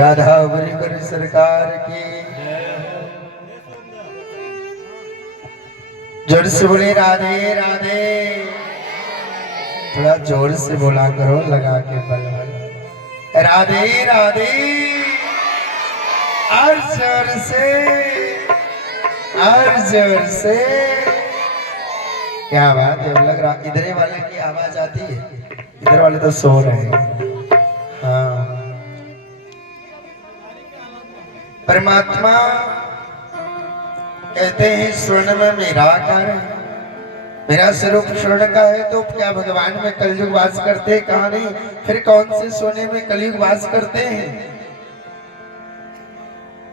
राधा बरीबर सरकार की। जोर से बोले राधे राधे। थोड़ा जोर से बोला करो, लगा के बल बल। राधे राधे। और जोर से, और जोर से। क्या बात है, लग रहा इधर वाले की आवाज आती है, इधर वाले तो सो रहे हैं। हाँ, परमात्मा कहते हैं स्वर्ण में मेरा आकार है, मेरा स्वरूप स्वर्ण का है, तो क्या भगवान में कलयुग वास करते हैं? कहा नहीं। फिर कौन से सोने में कलयुग वास करते हैं?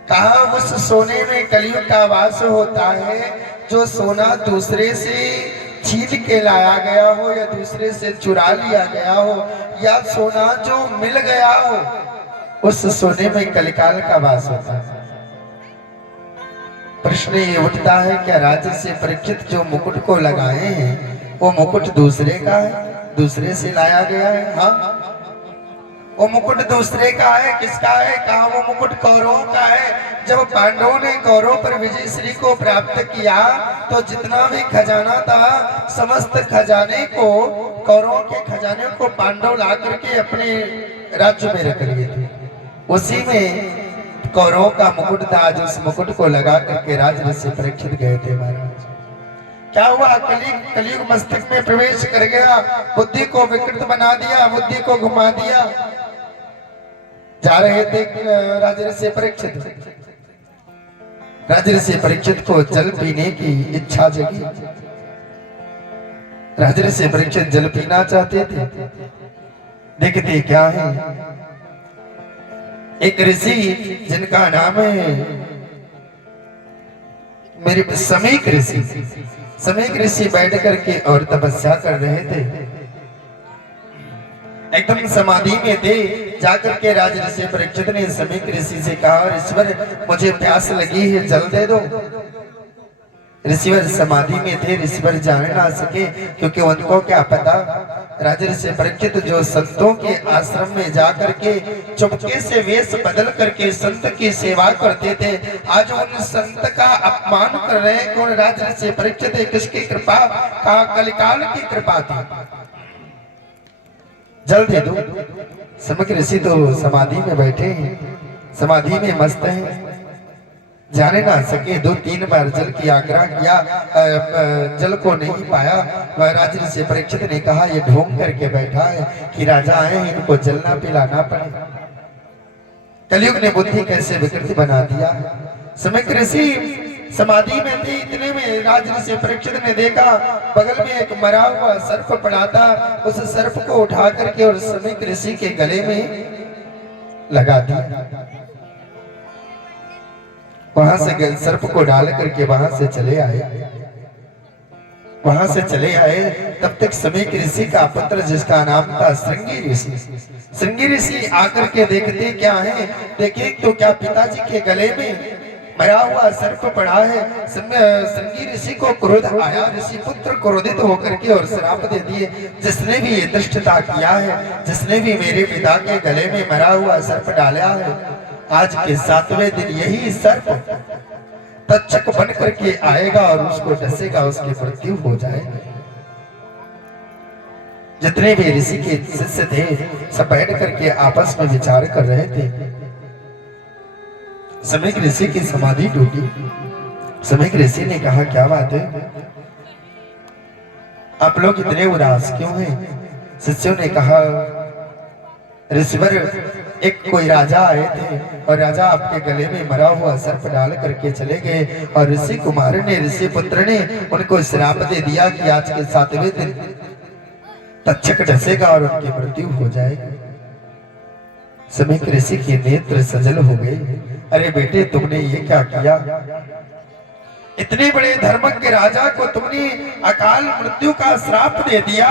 कहा उस सोने में कलयुग का वास होता है जो सोना दूसरे से छीन के लाया गया हो, या दूसरे से चुरा लिया गया हो, या सोना जो मिल गया हो, उस सोने में कलिकाल का वास होता है। प्रश्न ये उठता है, क्या राजर्षि परीक्षित जो मुकुट को लगाए हैं वो मुकुट दूसरे का है, दूसरे से लाया गया है? हाँ, वो मुकुट दूसरे का है। किसका है? कहा वो मुकुट कौरवों का है। जब पांडवों ने कौरवों पर विजय श्री को प्राप्त किया तो जितना भी खजाना था, समस्त खजाने को, कौरवों के खजाने को पांडव ला करके अपने राज्य में रख लिए थे। उसी में कौरवों का मुकुट था, जो उस मुकुट को लगा करके राजर्षि परीक्षित गए थे महाराज। क्या हुआ? कलयुग मस्तिष्क में प्रवेश कर गया, बुद्धि को विकृत बना दिया, बुद्धि को घुमा दिया। जा रहे थे राजर्षि परीक्षित, राजर्षि परीक्षित को जल पीने की इच्छा जगी। राजर्षि परीक्षित जल पीना चाहते थे। देखते क्या है, एक ऋषि जिनका नाम है मेरे समीक ऋषि, समीक ऋषि बैठ करके और तपस्या कर रहे थे, एकदम समाधि में थे। जाकर के राजर्षि परीक्षित ने समीक ऋषि से कहा, ऋषिवर मुझे प्यास लगी है, जल दे दो। ऋषिवर समाधि में थे, ऋषिवर जान ना सके, क्योंकि उनको क्या पता राजर्षि परीक्षित जो संतों के आश्रम में जाकर के चुपके से वेश बदल करके संत की सेवा करते थे, आज उन संत का अपमान कर रहे हैं। कौन? राजर्षि परीक्षित। किसकी कृपा? कहा कलिकाल की कृपा थी। जल दे दो। समीक ऋषि तो समाधि में बैठे हैं, समाधि में मस्त हैं, जाने ना सके। 2-3 बार जल की आग्रह किया, जल को नहीं पाया। राजर्षि परीक्षित ने कहा, ये ढोंग करके बैठा है कि राजा आए हैं, इनको जलना पिलाना पड़े। कलयुग ने बुद्धि कैसे विकृति बना दिया। समीक ऋषि समाधि में थे, इतने में राजर्षि परीक्षित ने देखा बगल में एक मरा हुआ सर्प पड़ा था। उस सर्प को उठा करके और समीक ऋषि के गले में लगा दिया। वहां से सर्प को डाल करके वहां से चले आए, वहां से चले आए। तब तक समीक ऋषि का पुत्र जिसका नाम था श्रृंगी ऋषि, श्रृंगी ऋषि आकर के देखते क्या है, देखे तो क्या पिताजी के गले में मरा हुआ सर्प पड़ा है। श्रृंगी ऋषि को क्रोध आया, ऋषि पुत्र क्रोधित होकर के और श्राप दे दिए, जिसने भी ये दुष्टता किया है, जिसने भी मेरे पिता के गले में मरा हुआ सर्प डाला है, आज के 7वें दिन यही सर्प तक्षक बन करके आएगा और उसको डसेगा, उसकी मृत्यु हो जाएगी। जितने भी ऋषि के शिष्य थे सब बैठ करके आपस में विचार कर रहे थे। समीक ऋषि की समाधि टूटी। समीक ऋषि ने कहा, क्या बात है, आप लोग इतने उदास क्यों हैं? शिष्यों ने कहा, ऋषिवर एक कोई राजा आए थे और राजा आपके गले में मरा हुआ सर्प डाल करके चले गए, और ऋषि कुमार ने, ऋषि पुत्र ने उनको श्राप दे दिया कि आज के 7वें दिन तक्षक डसेगा और उनकी मृत्यु हो जाएगी। समीक ऋषि के नेत्र सजल हो गए। अरे बेटे, तुमने ये क्या किया? इतने बड़े धर्म के राजा को तुमने अकाल मृत्यु का श्राप दे दिया।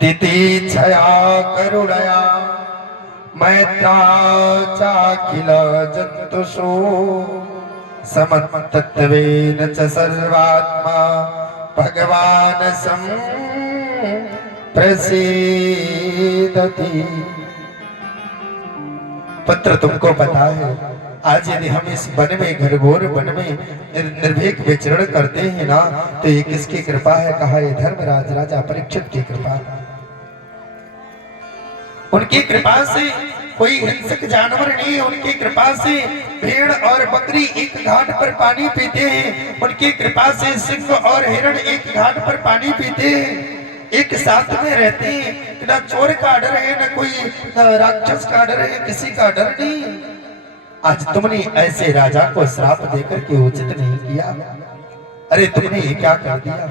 तिथि छया करुणया मैत्रा चाखिल जंतुषु समतत्वेन च सर्वात्मा भगवान संप्रसीदति। पुत्र तुमको पता है, आज यदि हम इस वन में, घनघोर वन में निर्भीक विचरण करते हैं ना, तो ये किसकी कृपा है? कहा, ये धर्मराज राजा परीक्षित की कृपा है। उनकी कृपा से कोई हिंसक जानवर नहीं, उनकी कृपा से भेड़ और बकरी एक घाट पर पानी पीते हैं, उनकी कृपा से सिंह और हिरण एक घाट पर पानी पीते हैं, एक साथ में रहते हैं। ना चोर का डर है, ना कोई राक्षस का डर है, किसी का डर नहीं। आज तुमने ऐसे राजा को श्राप देकर के उचित नहीं किया। अरे तुमने ये क्या कर दिया?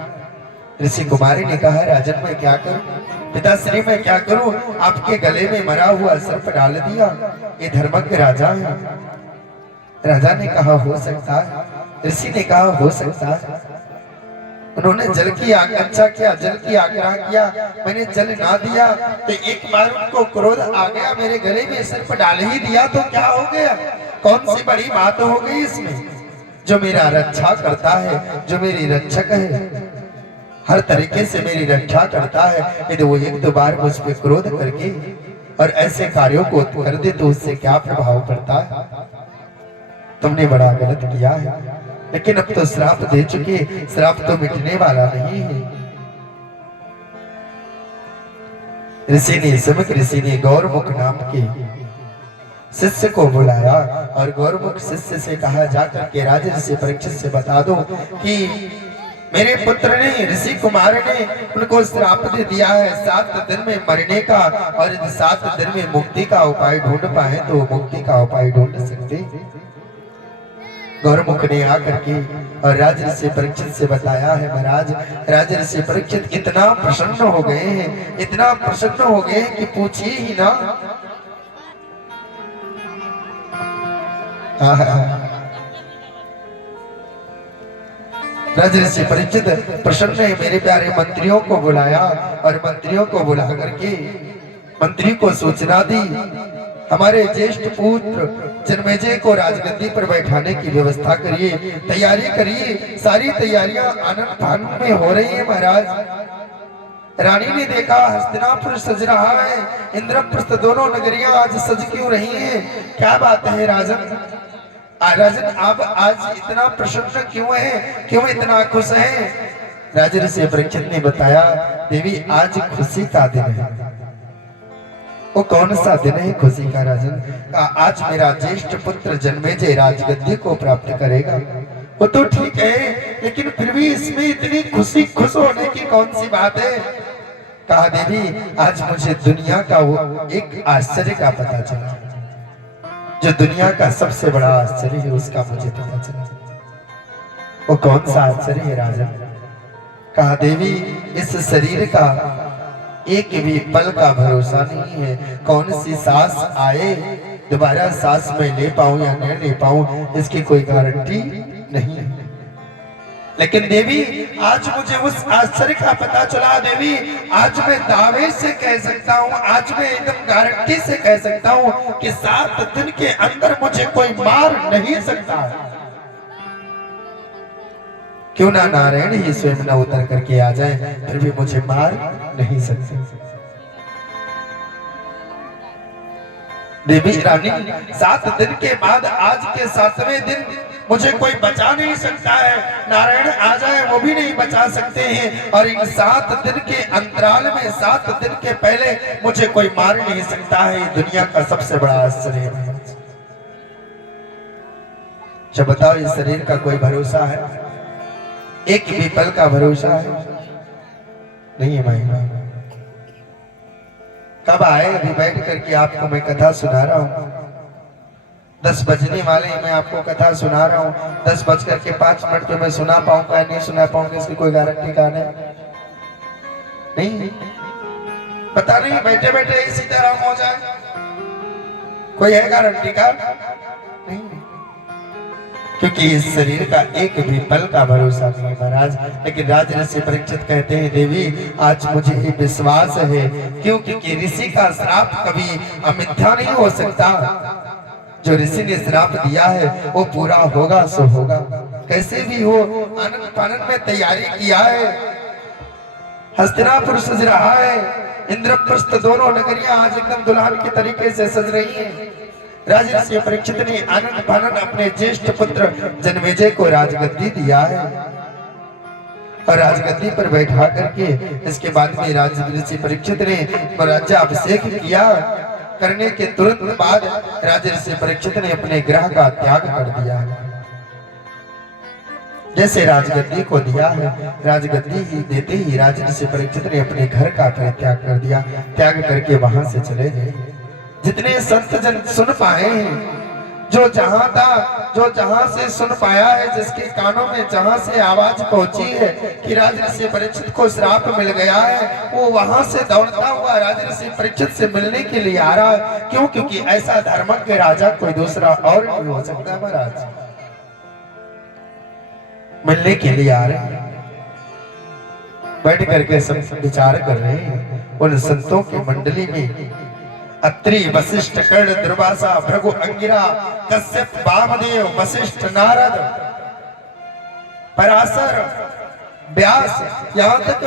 ऋषि कुमारी ने कहा, राजन मैं क्या करूं, पिताश्री मैं क्या करूं? आपके गले में मरा हुआ सर्प डाल दिया। ये धर्मज्ञ राजा है। राजा ने कहा हो सकता है, ऋषि ने कहा हो सकता है। उन्होंने जल की आकांक्षा किया, जल की आग्रह किया, मैंने जल ना दिया तो एक बार उनको क्रोध आ गया, मेरे गले में सर्प डाल ही दिया तो क्या हो गया? कौन सी बड़ी बात हो गई इसमें? जो मेरा रक्षा करता है, जो मेरी रक्षक है, हर तरीके से मेरी रक्षा करता है, यदि वो एक दो बार मुझ पे क्रोध करके और ऐसे कार्यों को कर दे तो उससे क्या प्रभाव पड़ता है? तुमने बड़ा गलत किया है, लेकिन अब तो श्राप दे चुके, श्राप तो मिटने वाला नहीं है। ऋषि ने, समक ऋषि ने गौरमुख नाम के शिष्य को बुलाया और गौरमुख शिष्य से कहा, जाकर के राजा ऋषि परीक्षित से बता दो कि मेरे पुत्र ने, ऋषि कुमार ने उनको श्राप दे दिया है 7 दिन में मरने का, और यदि 7 दिन में मुक्ति का उपाय ढूंढ पाए तो मुक्ति का उपाय ढूंढ सकते। गौरमुख ने आकर के और राज ऋषि परीक्षित से बताया है, महाराज राज ऋषि परीक्षित इतना प्रसन्न हो गए हैं, इतना प्रसन्न हो गए हैं कि पूछिए ही ना। राज ऋषि परीक्षित प्रसन्न है, मेरे प्यारे मंत्रियों को बुलाया और मंत्रियों को बुला करके मंत्री को सूचना दी, हमारे ज्येष्ठ पुत्र जन्मेजय को राजगद्दी पर बैठाने की व्यवस्था करिए, तैयारी करिए। सारी तैयारियां आनंद फानंद में हो रही है महाराज। रानी ने देखा हस्तिनापुर सज रहा है, इंद्रप्रस्थ दोनों नगरियां आज सज क्यों रही हैं? क्या बात है राजन? राजन आप आज इतना प्रसन्न क्यों है, क्यों इतना खुश है? राजा ऋषि परीक्षित ने बताया, देवी आज खुशी का दिन है। वो कौन सा दिन है खुशी का राजन? आज मेरा ज्येष्ठ पुत्र जन्मेजय राजगद्दी को प्राप्त करेगा। वो तो ठीक है, लेकिन फिर भी इसमें इतनी खुशी, खुश होने की कौन सी बात है? कहा, देवी आज मुझे दुनिया का वो एक आश्चर्य का पता चला, जो दुनिया का सबसे बड़ा आश्चर्य है उसका मुझे पता चला। वो कौन सा आश्चर्य है राजन? कहा, देवी इस शरीर का एक भी पल का भरोसा नहीं है, कौन सी सांस आए दोबारा सांस में ले पाऊं या न ले पाऊं, इसकी कोई गारंटी नहीं है। लेकिन देवी आज मुझे उस आश्चर्य का पता चला। देवी आज मैं दावे से कह सकता हूँ, आज मैं एकदम गारंटी से कह सकता हूँ कि 7 दिन के अंदर मुझे कोई मार नहीं सकता। क्यों ना नारायण ही स्वयं न उतर करके आ जाए, फिर भी मुझे मार नहीं सकते। देवी रानी 7 दिन के बाद आज के 7वें दिन मुझे कोई बचा नहीं सकता है। नारायण आ जाए वो भी नहीं बचा सकते हैं, और इन 7 दिन के अंतराल में 7 दिन के पहले मुझे कोई मार नहीं सकता है। दुनिया का सबसे बड़ा आश्चर्य है। जब बताओ इस शरीर का कोई भरोसा है? एक भी पल का भरोसा है नहीं है भाई। कब आए? अभी बैठ करके आपको मैं कथा सुना रहा हूँ। 10 बजने वाले मैं आपको कथा सुना रहा हूँ। 10 बज करके 5 मिनट पे मैं सुना पाऊंगा नहीं सुना पाऊंगा, इसकी कोई गारंटी का नहीं। पता नहीं बैठे बैठे इसी तरह हो जाए, कोई है गारंटी का नहीं, क्योंकि इस शरीर का एक भी पल का भरोसा नहीं महाराज। लेकिन राज ऋषि परीक्षित कहते हैं, देवी आज मुझे ये विश्वास है, क्योंकि ऋषि का श्राप कभी अमिथ्या नहीं हो सकता। जो ऋषि ने श्राप दिया है वो पूरा होगा सो होगा, कैसे भी हो। आनंद फानंद में तैयारी किया है, हस्तिनापुर सज रहा है, इंद्रप्रस्थ दोनों नगरियां आज एकदम दुल्हन के तरीके से सज रही हैं। राजर्षि परीक्षित ने आनंद फानंद अपने ज्येष्ठ पुत्र जन्मेजय को राजगद्दी दिया है और राजगद्दी पर बैठा करके इसके बाद में राजर्षि परीक्षित ने राज्याभिषेक किया। करने के तुरंत बाद राजर्षि परीक्षित ने अपने ग्रह का त्याग कर दिया है। जैसे राजगद्दी को दिया है, राजगद्दी ही देते ही राजर्षि परीक्षित ने अपने घर का परित्याग कर दिया। त्याग करके वहां से चले गए। जितने संत जन सुन पाए हैं, जो जहां था, जो जहां से सुन पाया है, जिसके कानों में जहां से आवाज पहुंची है कि राजर्षि परीक्षित को श्राप मिल गया है, वो वहां से दौड़ता हुआ राजर्षि परीक्षित से मिलने के लिए आ रहा है। क्यों? क्योंकि ऐसा धर्मज्ञ राजा कोई दूसरा और नहीं हो सकता। महाराज मिलने के लिए आ रहे हैं। बैठ करके सब विचार कर रहे हैं। उन संतों की मंडली में अत्रि, वशिष्ठ, कर्ण, दुर्वासा, भृगु, अंगिरा, कश्यप, वामदेव, वशिष्ठ, नारद, पराशर, व्यास, यहाँ तक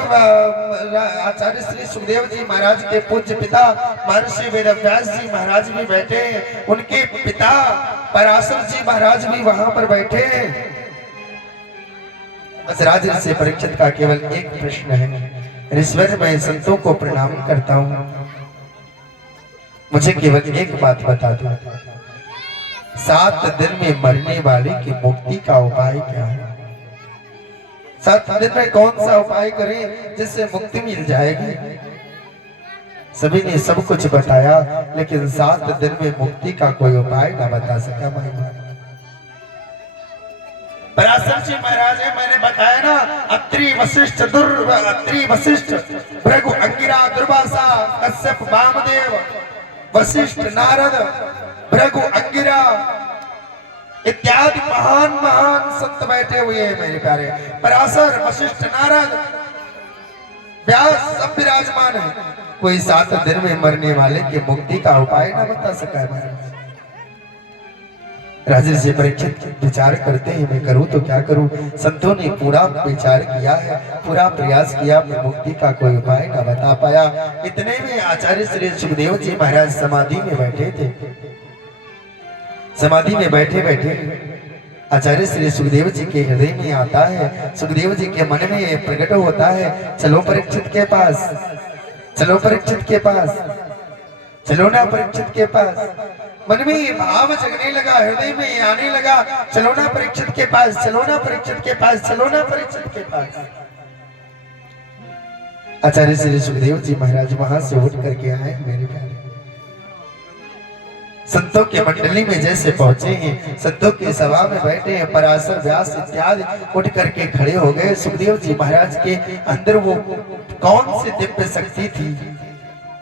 आचार्य श्री सुखदेव जी महाराज के पूज्य पिता महर्षि वेदव्यास जी महाराज भी बैठे हैं। उनके पिता पराशर जी महाराज भी वहां पर बैठे हैं। बस राजर्षि परीक्षित का केवल एक प्रश्न है, ऋषिवर मैं संतों को प्रणाम करता हूँ, मुझे केवल एक बात बता दो, 7 दिन में मरने वाले की मुक्ति का उपाय क्या है? 7 दिन में कौन सा उपाय करें जिससे मुक्ति मिल जाएगी? सभी ने सब कुछ बताया, लेकिन 7 दिन में मुक्ति का कोई उपाय ना बता सका। पराशर जी महाराज है, मैंने बताया ना, अत्रि, वशिष्ठ, अत्रि, वशिष्ठ, भृगु, अंगिरा, दुर्वासा, कश्यप, वामदेव, वशिष्ठ, नारद, भृगु, अंगिरा इत्यादि महान महान संत बैठे हुए हैं मेरे प्यारे। पराशर, वशिष्ठ, नारद, व्यास सब विराजमान है। कोई 7 दिन में मरने वाले की मुक्ति का उपाय ना बता सका है। राजर्षि परीक्षित विचार करते हैं, मैं करूं तो क्या करूं? संतों ने पूरा विचार किया है, पूरा प्रयास किया, पर मुक्ति का कोई उपाय न बता पाया। इतने में आचार्य श्री सुखदेव जी महाराज समाधि में बैठे थे। समाधि में बैठे बैठे आचार्य श्री सुखदेव जी के हृदय में आता है, सुखदेव जी के मन में प्रकट होता है, चलो परीक्षित के पास, चलो परीक्षित के पास, चलो ना परीक्षित के पास। मन में ये भाव जगने लगा, हृदय में आने लगा, चलो ना परीक्षित के पास, चलो ना परीक्षित के पास, चलो ना परीक्षित के पास। आचार्य श्री सुखदेव जी महाराज वहां से उठ करके आए। मेरे प्यारे संतों के मंडली में जैसे पहुंचे हैं, संतों की सभा में बैठे हैं, पराशर, व्यास इत्यादि उठ करके खड़े हो गए। सुखदेव जी महाराज के अंदर वो कौन सी दिव्य शक्ति थी,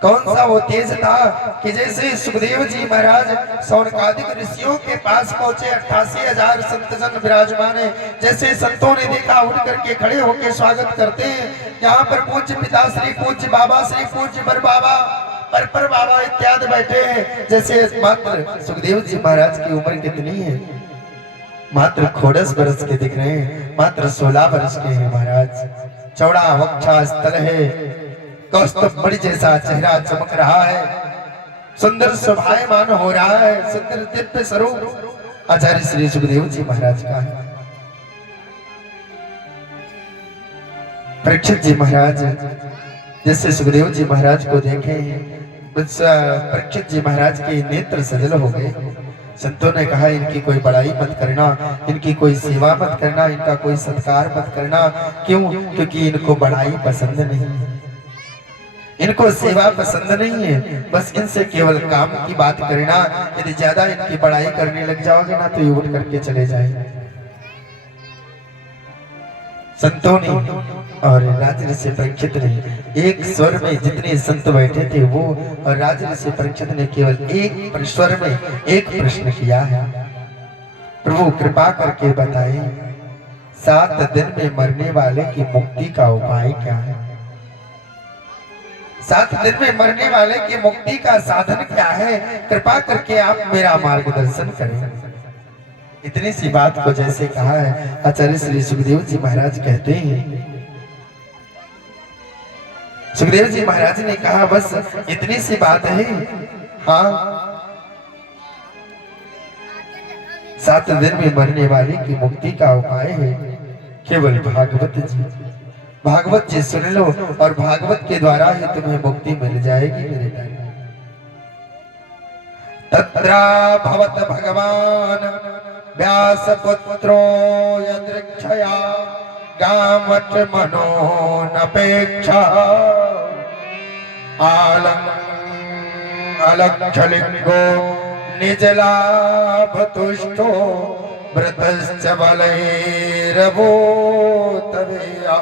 कौन सा वो तेज था कि जैसे सुखदेव जी महाराज सौनकादिक ऋषियों के पास पहुंचे, 88,000 संतजन विराजमान है। जैसे संतों ने देखा, उठ करके खड़े होकर स्वागत करते हैं। यहाँ पर पूज्य पिता श्री, पूज्य बाबा श्री, पूज्य बर बाबा, पर बाबा इत्यादि बैठे हैं। जैसे मात्र सुखदेव जी महाराज की उम्र कितनी है? मात्र 14 वर्ष के दिख रहे हैं, मात्र 16 वर्ष के हैं महाराज। चौड़ा वक्षा स्थल है, कौस्तुभ जैसा चेहरा चमक रहा है, सुंदर शोभायमान हो रहा है, सुंदर दिव्य स्वरूप आचार्य श्री सुखदेव जी महाराज का है। परीक्षित जी महाराज जैसे सुखदेव जी महाराज को देखे, परीक्षित जी महाराज के नेत्र सजल हो गए। संतों ने कहा, इनकी कोई बड़ाई मत करना, इनकी कोई सेवा मत करना, इनका कोई सत्कार मत करना। क्यों? क्योंकि इनको बड़ाई पसंद नहीं है, इनको सेवा पसंद नहीं है। बस इनसे केवल काम की बात करना। यदि ज्यादा इनकी बड़ाई करने लग जाओगे ना, तो ये उठ करके चले जाएंगे। संतों ने और राजर्षि परीक्षित ने एक स्वर में, जितने संत बैठे थे वो और राजर्षि परीक्षित ने केवल एक स्वर में एक प्रश्न किया है, प्रभु कृपा करके बताएं, 7 दिन में मरने वाले की मुक्ति का उपाय क्या है? 7 दिन में मरने वाले की मुक्ति का साधन क्या है? कृपा करके आप मेरा मार्गदर्शन करें। इतनी सी बात को जैसे कहा है, आचार्य श्री सुखदेव जी महाराज कहते हैं, सुखदेव जी महाराज ने कहा बस इतनी सी बात है। हाँ, 7 दिन में मरने वाले की मुक्ति का उपाय है केवल भागवत जी। भागवत जी सुन लो और भागवत के द्वारा ही तुम्हें मुक्ति मिल जाएगी मेरे भाई। तत्रा भवत भगवान व्यास पुत्रो यदृक्षया गामट मनो नपेक्षा अलक्षलिंगो निजलाभ तुष्टो व्रतश्च बलैरवो तवेया।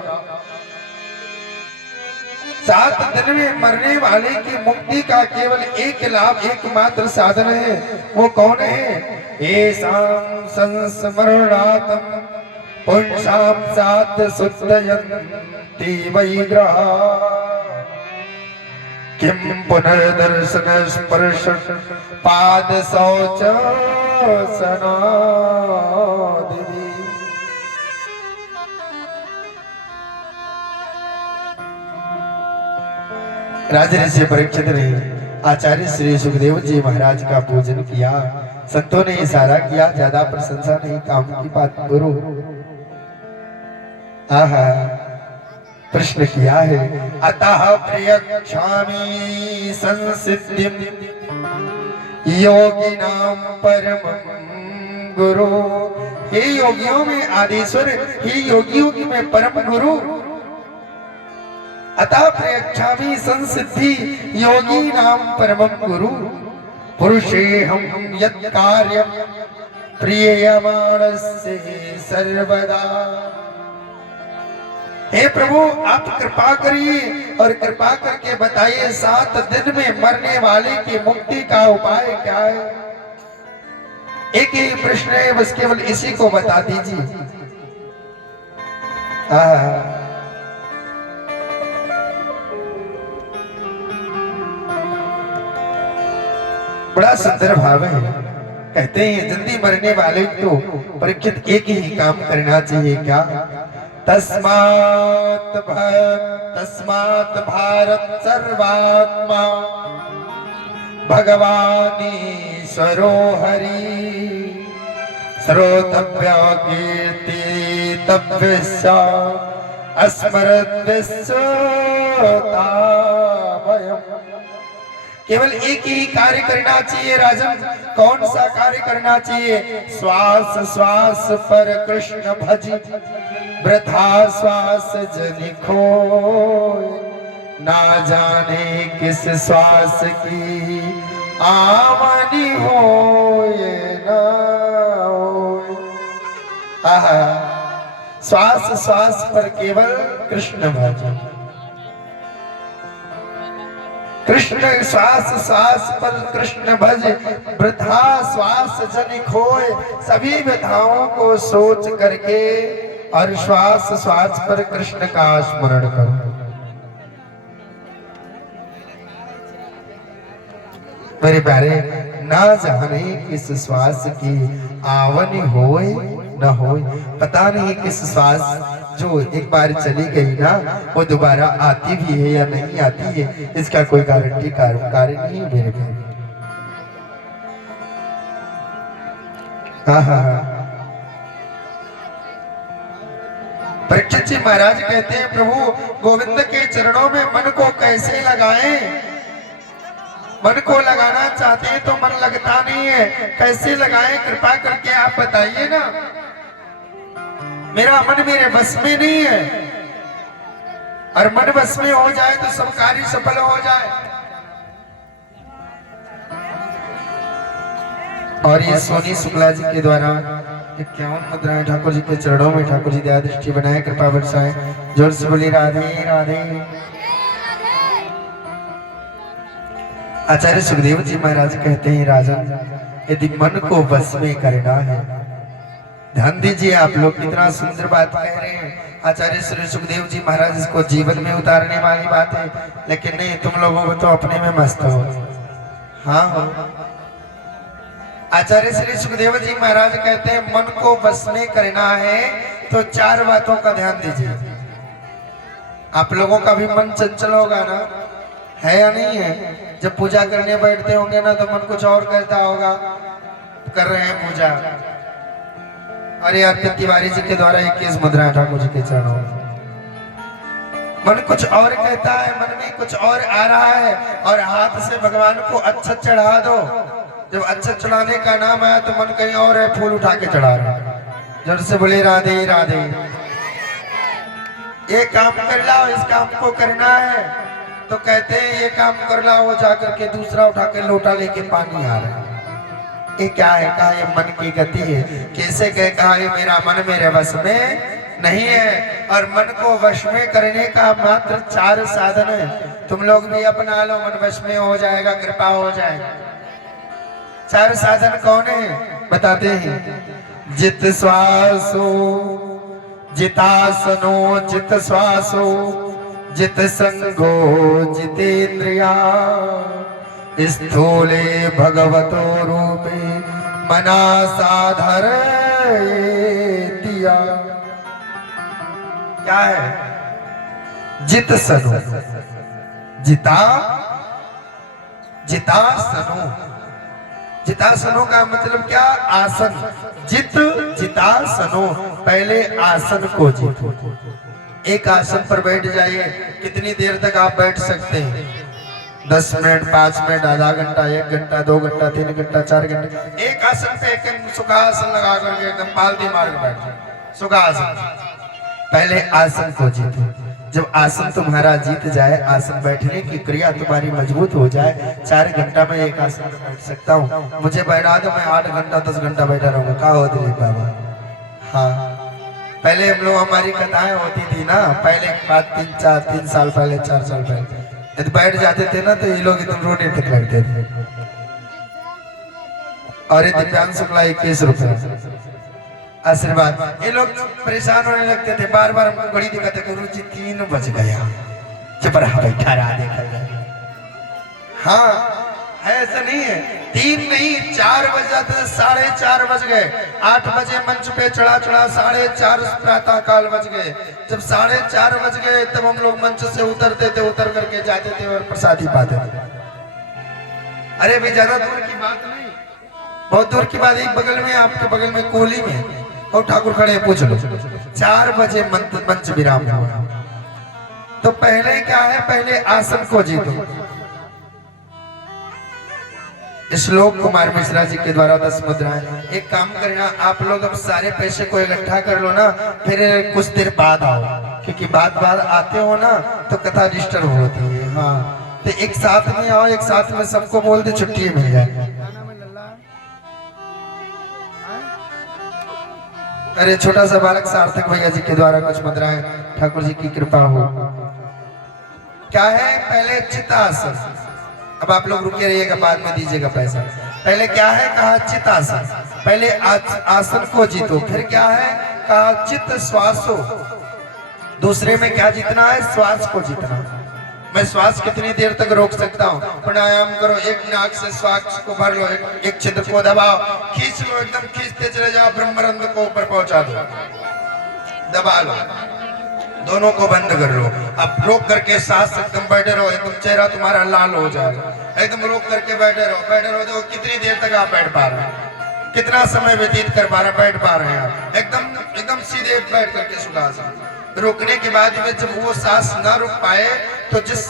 7 दिन में मरने वाले की मुक्ति का केवल एक लाभ एकमात्र साधन है। वो कौन है? येषां संस्मरणात् पुंसां सात् शुद्धयन्ति वैग्रहा किं पुनर्दर्शन स्पर्श पाद शौच सनादि। राजा ऋषि परीक्षित ने आचार्य श्री सुखदेव जी महाराज का पूजन किया। संतों ने इशारा किया, ज्यादा प्रशंसा नहीं, काम की बात करो। आहा, प्रश्न किया है, अतः प्रयच्छामि संसिद्धिं योगिनां परमं गुरु। हे योगियों में आदिश्वर, हे योगियों की मैं परम गुरु। अतः प्रयच्छामि संसिद्धि योगी नाम परमं गुरु पुरुषेहं यत् कार्यं प्रियमाणस्य सर्वदा। हे प्रभु, आप कृपा करिए और कृपा करके बताइए 7 दिन में मरने वाले की मुक्ति का उपाय क्या है? एक ही प्रश्न है, बस केवल इसी को बता दीजिए। बड़ा सुंदर भाव है। कहते हैं जल्दी मरने वाले तो परीक्षित एक ही काम करना चाहिए, क्या? तस्मात् भारत सर्वात्मा भगवानीश्वरो हरि श्रोतव्य कीर्तितव्यश्च अस्मरद्यश्च तावयम्। केवल एक ही कार्य करना चाहिए राजन। कौन सा कार्य करना चाहिए? श्वास श्वास पर कृष्ण भज वृथा श्वास जनि खोय ना जाने किस श्वास की आमनि होए ना होए। आहा, श्वास श्वास पर केवल कृष्ण भज। कृष्ण श्वास श्वास पर कृष्ण भज वृथा श्वास जनि खोए। सभी व्यथाओं को सोच करके और श्वास श्वास पर कृष्ण का स्मरण करो। मेरे प्यारे, ना जाने किस श्वास की आवनी होए न होए। पता नहीं किस श्वास जो एक बार चली गई ना, वो दोबारा आती भी है या नहीं आती है, इसका कोई गारंटी कार्य नहीं है मेरे प्यारे। परीक्षित जी महाराज कहते हैं, प्रभु गोविंद के चरणों में मन को कैसे लगाएं? मन को लगाना चाहते हैं तो मन लगता नहीं है, कैसे लगाएं? कृपा करके आप बताइए ना। मेरा मन मेरे बस में नहीं है, और मन बस में हो जाए तो सब कार्य सफल हो जाए। और ये सोनी शुक्ला जी के द्वारा 51 मुद्राएं ठाकुर जी के चरणों में ठाकुर जी दया दृष्टि बनाए, कृपा बरसाए। जोर से बोली राधे राधे। आचार्य सुखदेव जी महाराज कहते हैं, राजन यदि मन को बस में करना है, ध्यान दीजिए आप लोग, कितना सुंदर बात कह रहे हैं आचार्य श्री सुखदेव जी महाराज। इसको जीवन में उतारने वाली बात है, लेकिन नहीं, तुम लोगों को तो अपने में मस्त हो। हाँ हो। आचार्य श्री सुखदेव जी महाराज कहते हैं, मन को बस में करना है तो 4 बातों का ध्यान दीजिए। आप लोगों का भी मन चंचल होगा ना, है या नहीं है? जब पूजा करने बैठते होंगे ना तो मन कुछ और कहता होगा, कर रहे हैं पूजा, अरे अर्पित तिवारी जी के द्वारा 21 मुद्राएं ठाकुर जी के चरणों में। मन कुछ और कहता है, मन में कुछ और आ रहा है, और हाथ से भगवान को अच्छा चढ़ा दो। जब अच्छा चढ़ाने का नाम आया तो मन कहीं और है, फूल उठा के चढ़ा रहा है। जब से बोले राधे राधे, ये काम कर लाओ, इस काम को करना है, तो कहते हैं ये काम कर लाओ, वो जाकर के दूसरा उठा के लोटा लेके पानी आ रहा है। ये क्या है? कहा ये मन की गति है। कैसे कहे? कहा ये मेरा मन मेरे वश में नहीं है, और मन को वश में करने का मात्र 4 साधन है। तुम लोग भी अपना लो, मन वश में हो जाएगा, कृपा हो जाएगा। 4 साधन कौन है बताते हैं। जित श्वासो जितासनो जित श्वासो जित संगो जितेन्द्रिया स्थूले भगवतो रूपे मना साधर दिया। क्या है? जित सनो, जिता जितासनो। जितासनो का मतलब क्या? आसन। जित जितासनो, पहले आसन को जीतो। एक आसन पर बैठ जाइए, कितनी देर तक आप बैठ सकते हैं? 10 मिनट, 5 मिनट, आधा घंटा, 1 घंटा, 2 घंटा, 3 घंटा, 4 घंटे। एक आसन पे एक सुखासन लगा करके एकदम पालती मार के बैठ जाए, सुखासन। पहले आसन को जीतो। जब आसन तुम्हारा जीत जाए, आसन बैठने की क्रिया तुम्हारी मजबूत हो जाए, 4 घंटा में एक आसन में बैठ सकता हूँ। मुझे बैठा दो, मैं 8 घंटा 10 घंटा बैठा रहूंगा। क्या हो दिलीप बाबा? हाँ, पहले हम लोग, हमारी कथाएं होती थी ना, पहले बात 3 साल पहले, 4 साल पहले, यदि बैठ जाते थे ना तो ये लोग एकदम रोने तक लगते थे। और ये दिव्यांग शुक्ला 21 रुपए आशीर्वाद। ये लोग परेशान होने लगते थे, बार बार हमको घड़ी दिखाते, गुरु जी 3 बज गया, चपरा बैठा रहा देखा। हाँ, ऐसा नहीं है, 3 नहीं, 4 बज जाते थे, 4:30 बज गए। 8 बजे मंच पे चढ़ा 4:30 प्रातः काल बज गए। जब 4:30 बज गए तब हम लोग मंच से उतरते थे, उतर करके जाते थे और प्रसादी पाते थे। अरे भाई, ज्यादा दूर की बात नहीं, बहुत दूर की बात। एक बगल में, आपके बगल में कोहली में और ठाकुर खड़े, पूछ लो। 4 बजे मंच विराम हुआ। तो पहले क्या है? पहले आसन को जीतो। श्लोक कुमार मिश्रा जी के द्वारा 10 मुद्राएं। एक काम करना, आप लोग अब सारे पैसे को इकट्ठा कर लो ना, फिर कुछ देर बाद आओ, क्योंकि बाद आते हो ना तो कथा डिस्टर्ब होती है। हाँ, तो एक साथ में आओ, एक साथ में सबको बोल दे, छुट्टी मिल जाए। अरे छोटा सा बालक सार्थक भैया जी के द्वारा कुछ मुद्राएं, ठाकुर जी की कृपा हो। क्या है? पहले चितासन। अब आप लोग रुके रहिएगा, बाद में दीजिएगा पैसा। पहले क्या है? कहा चितासन। पहले आसन को जीतो। फिर क्या है? कहा चित श्वासो। दूसरे में क्या जीतना है? श्वास को जीतना। मैं श्वास कितनी देर तक रोक सकता हूँ? प्राणायाम करो, एक नाक से श्वास को भर लो, एक छिद्र को दबाओ, खींच लो, एकदम खींचते चले जाओ, ब्रह्मरंध्र को ऊपर पहुंचा दो, दबा लो, दोनों को बंद कर लो। अब रोक करके सांस एकदम बैठे रहो, एकदम चेहरा तुम्हारा लाल हो जाएगा, एकदम रोक करके बैठे रहो, बैठे रहो। देखो कितनी देर तक आप बैठ पा रहे हैं, कितना समय व्यतीत कर पा रहे हैं, बैठ पा रहे हैं आप एकदम सीधे बैठ करके सुखासन। रोकने के बाद में जब वो सांस ना रुक पाए तो जिस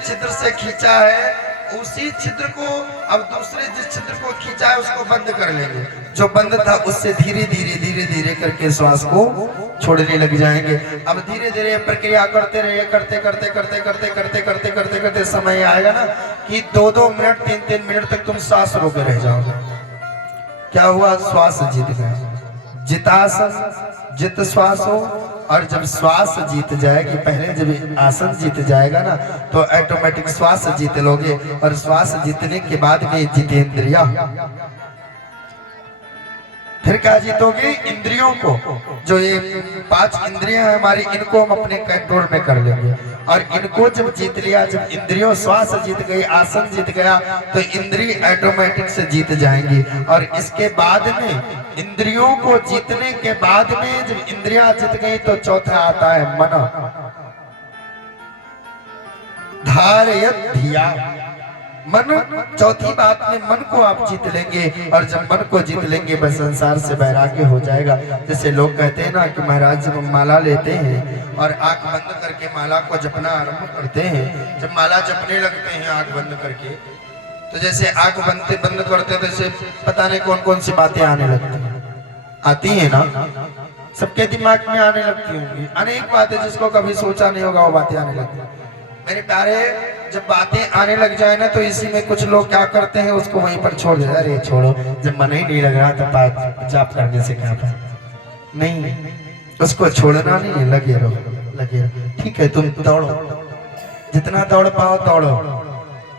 छिद्र से खींचा है उसी छिद्र को, अब दूसरे जिस छिद्र को खींचा है उसको बंद कर लेंगे। जो बंद था उससे धीरे धीरे करके श्वास को छोड़ने लग जाएंगे। अब धीरे धीरे प्रक्रिया करते रहिए, करते समय आएगा ना कि 2-2 मिनट 3-3 मिनट तक तुम सांस रोके रह जाओगे। क्या हुआ? श्वास जीत गए। जितासन, जित श्वास हो। और जब श्वास जीत जाएगी, पहले जब आसन जीत जाएगा ना तो ऑटोमेटिक श्वास जीत लोगे, और श्वास जीतने के बाद में जितेंद्रिया। फिर क्या जीतोगे? इंद्रियों को। जो ये 5 इंद्रियां हैं हमारी, इनको हम अपने कंट्रोल में कर लेंगे। और इनको जब जीत लिया, जब इंद्रियों, श्वास जीत गई, आसन जीत गया, तो इंद्रिय ऑटोमेटिक से जीत जाएंगी। और इसके बाद में, इंद्रियों को जीतने के बाद में जब इंद्रियां जीत गई तो चौथा आता है मन। धारयत धिया। मन, चौथी बात में मन को आप जीत लेंगे, और जब मन को जीत लेंगे बस संसार से वैराग्य हो जाएगा। जैसे लोग कहते हैं ना कि महाराज जब माला लेते हैं और आंख बंद करके माला को जपना आरंभ करते हैं, जब माला जपने लगते हैं आंख बंद करके, तो जैसे आंख बंद करते हैं तो जैसे पता नहीं कौन कौन सी बातें आने लगती हैं, आती है ना, सबके दिमाग में आने लगती होंगी अनेक बातें, जिसको कभी सोचा नहीं होगा वो बातें आने लगती। मेरे प्यारे, जब बातें आने लग जाए ना तो इसी में कुछ लोग क्या करते हैं, उसको वहीं पर छोड़ देते, अरे छोड़ो, जब मन ही नहीं लग रहा तो जाप करने से क्या फायदा, नहीं, उसको छोड़ना नहीं है, लगे रहो। ठीक है, तुम दौड़ो, जितना दौड़ पाओ दौड़ो,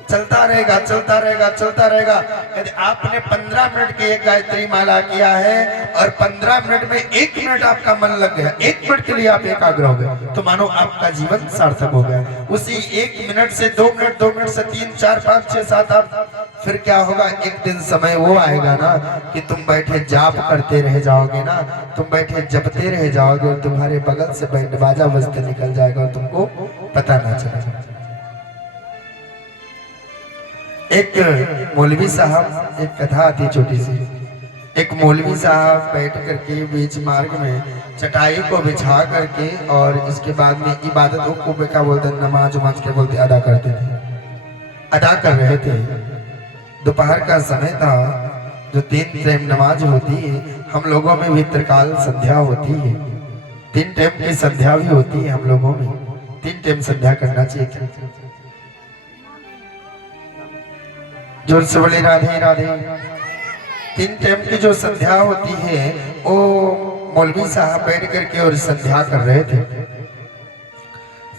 चलता रहेगा चलता रहेगा चलता रहेगा। यदि आपने 15 मिनट की एक गायत्री माला किया है और 15 मिनट में 1 मिनट आपका मन लग गया, 1 मिनट के लिए आप एकाग्र हो गए, तो मानो आपका जीवन सार्थक हो गया। उसी 1 मिनट से 2 मिनट, 2 मिनट से 3, 4, 5, 6, 7, 8, फिर क्या होगा, एक दिन समय वो आएगा ना कि तुम बैठे जाप करते रह जाओगे ना, तुम बैठे जपते रह जाओगे और तुम्हारे बगल से बैंड बाजा बजते निकल जाएगा और तुमको पता ना चलेगा। एक मौलवी साहब, एक कथा आती छोटी सी, एक मौलवी साहब बैठ करके बीच मार्ग में चटाई को बिछा करके और इसके बाद में इबादतों को क्या बोलते हैं, नमाज उमाज के बोलते अदा करते थे, अदा कर रहे थे। दोपहर का समय था, जो 3 टाइम नमाज होती है, हम लोगों में भी त्रिकाल संध्या होती है, 3 टाइम की संध्या भी होती है हम लोगों में, 3 टाइम संध्या करना चाहिए। जोर से बोले राधे राधे। 3 टाइम की जो संध्या होती है वो मौलवी साहब बैठ करके और संध्या कर रहे थे,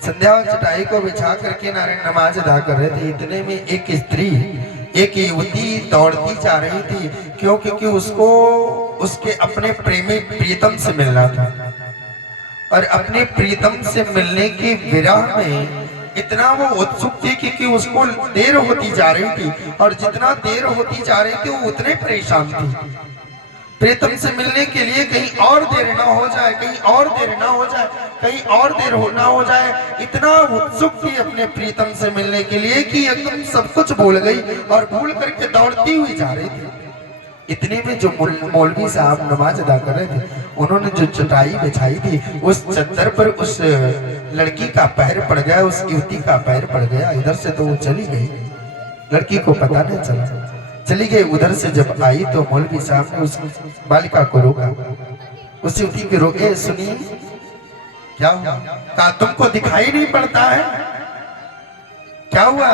संध्या चटाई को बिछा करके नारायण नमाज अदा कर रहे थे। इतने में एक स्त्री, एक युवती दौड़ती जा रही थी, क्यों? क्योंकि उसको उसके अपने प्रेमी प्रीतम से मिलना था, और अपने प्रीतम से मिलने के विरह में इतना वो उत्सुक थी क्योंकि उसको देर होती जा रही थी, और जितना देर होती जा रही थी वो उतने परेशान थी प्रीतम से मिलने के लिए, कहीं और देर ना हो जाए, कहीं और देर ना हो जाए, कहीं और देर ना हो जाए। इतना उत्सुक थी अपने प्रीतम से मिलने के लिए कि एकदम सब कुछ भूल गई और भूल करके दौड़ती हुई जा रही थी। इतने में जो मौलवी साहब नमाज अदा कर रहे थे, उन्होंने जो चटाई बिछाई थी उस चद्दर पर उस लड़की का पैर पड़ गया, उस युवती का पैर पड़ गया। इधर से तो वो चली गई, लड़की को पता नहीं चला, चली गई। उधर से जब आई तो मौलवी साहब ने उस बालिका को रोका, उस युवती को रोके, सुनिए क्या हुआ? कहा तुमको दिखाई नहीं पड़ता है? क्या हुआ?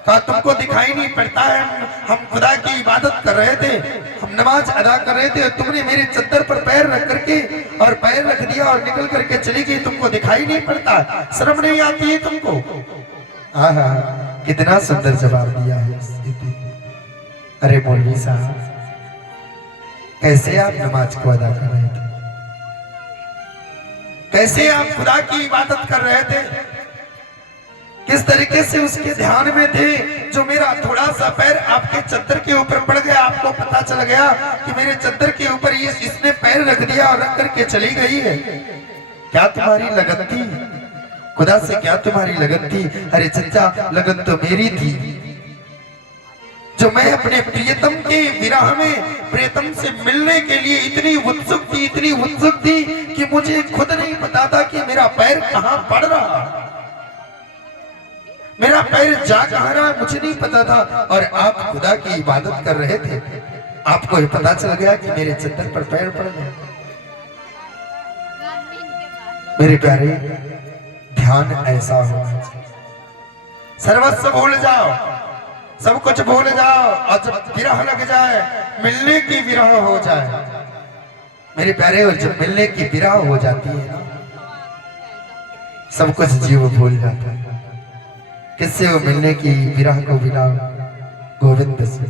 कहा तुमको दिखाई नहीं पड़ता है? हम खुदा की इबादत कर रहे थे, हम नमाज अदा कर रहे थे, तुमने मेरे चद्दर पर पैर रख करके और पैर रख दिया और निकल करके चली गई, तुमको दिखाई नहीं पड़ता? शर्म नहीं आती है तुमको? आहा, कितना सुंदर जवाब दिया है। अरे मौलवी साहब, कैसे आप नमाज को अदा कर रहे थे? कैसे आप खुदा की इबादत कर रहे थे? किस तरीके से उसके ध्यान में थे? जो मेरा थोड़ा सा पैर आपके चद्दर के ऊपर पड़ गया, आपको पता चल गया कि मेरे चद्दर के ऊपर इसने पैर रख दिया और रख करके चली गई है। क्या तुम्हारी लगन थी? खुदा से क्या तुम्हारी लगन थी? अरे चचा, लगन तो मेरी थी, जो मैं अपने प्रियतम के विरह में प्रियतम से मिलने के लिए इतनी उत्सुक थी, इतनी उत्सुक थी कि मुझे खुद नहीं पता था कि मेरा पैर कहां पड़ रहा, मेरा पैर जा कहां रहा, मुझे नहीं पता था। और आप खुदा की इबादत कर रहे थे, आपको पता चल गया कि मेरे चद्दर पर पैर पड़ गया। मेरे प्यारे, ध्यान ऐसा हो, सर्वस्व भूल जाओ, सब कुछ भूल जाओ, और जब विरह लग जाए, मिलने की विरह हो जाए मेरे प्यारे, और जब मिलने की विरह हो जाती है ना, सब कुछ जीव भूल जाता है। किससे? वो मिलने की विरह को बिना गोविंद से।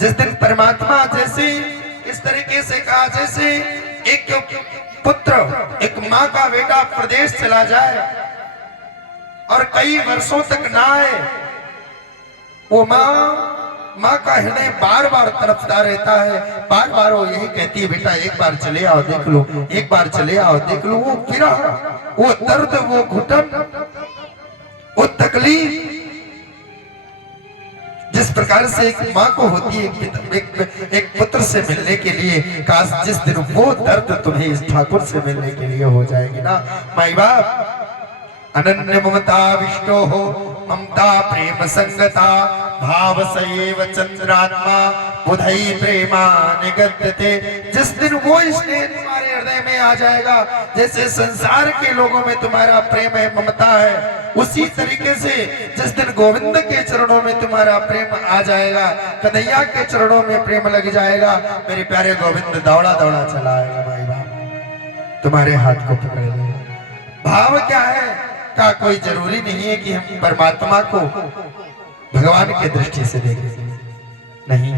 जिस दिन परमात्मा, जैसे इस तरीके से कहा, जैसे एक पुत्र, एक माँ का बेटा प्रदेश चला जाए और कई वर्षों तक ना आए, वो माँ का हृदय बार बार तड़पता रहता है, बार बार वो यही कहती है, बेटा एक बार चले आओ देख लो, एक बार चले आओ देख लो। वो विरह, वो दर्द, वो घुटन, वो तकलीफ, प्रकार से एक माँ को होती है एक पुत्र से मिलने के लिए, काश जिस दिन वो दर्द तुम्हें इस ठाकुर से मिलने के लिए हो जाएगी ना माई बाप। अनन्य ममता विष्णो हो ममता प्रेम संगता भाव सएव चंद्रात्मा बुधई प्रेमा निगद्यते। जिस दिन वो स्नेह तुम्हारे हृदय में आ जाएगा, जैसे संसार के लोगों में तुम्हारा प्रेम है ममता है, उसी तरीके से जिस दिन गोविंद के चरणों में तुम्हारा प्रेम आ जाएगा, कन्हैया के चरणों में प्रेम लग जाएगा, मेरे प्यारे गोविंद दौड़ा दौड़ा चला आएगा भाई बाप, तुम्हारे हाथ को पकड़ लेगा। भाव क्या है का कोई जरूरी नहीं है कि हम परमात्मा को भगवान के दृष्टि से देखें, नहीं,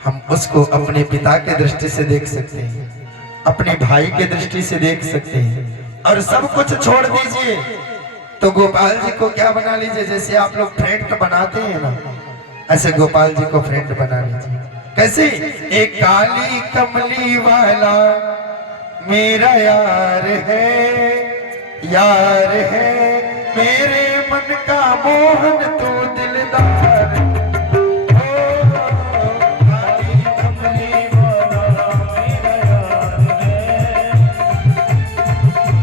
हम उसको अपने पिता के दृष्टि से देख सकते हैं, अपने भाई के दृष्टि से देख सकते हैं, और सब कुछ छोड़ दीजिए तो गोपाल जी को क्या बना लीजिए, जैसे आप लोग फ्रेंड बनाते हैं ना, ऐसे गोपाल जी को फ्रेंड बना लीजिए। कैसे? एक काली कमली वाला मेरा यार है मेरे मन का मोहन तू दिलदार। काली कमली वाला मेरा यार है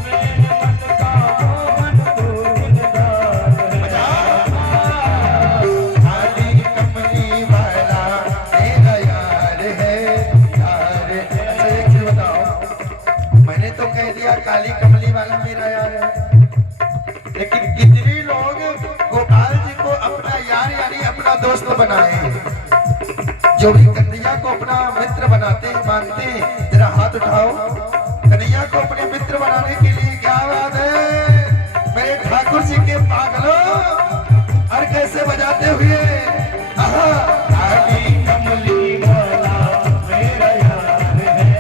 मेरे मन का मोहन तू दिलदार। काली कमली वाला मेरा यार है अच्छा एक चीज बताओ, मैंने तो कह दिया काली कमली वाला मेरा यार है, लेकिन कितने लोग गोपाल जी को अपना यार यानी अपना दोस्त बनाए हैं, जो भी कन्हैया को अपना मित्र बनाते हैं मानते हैं, जरा हाथ उठाओ। कन्हैया को अपने मित्र बनाने के लिए क्या बात है मेरे ठाकुर जी के पागलों, और कैसे बजाते हुए काली कमली वाला मेरा यार है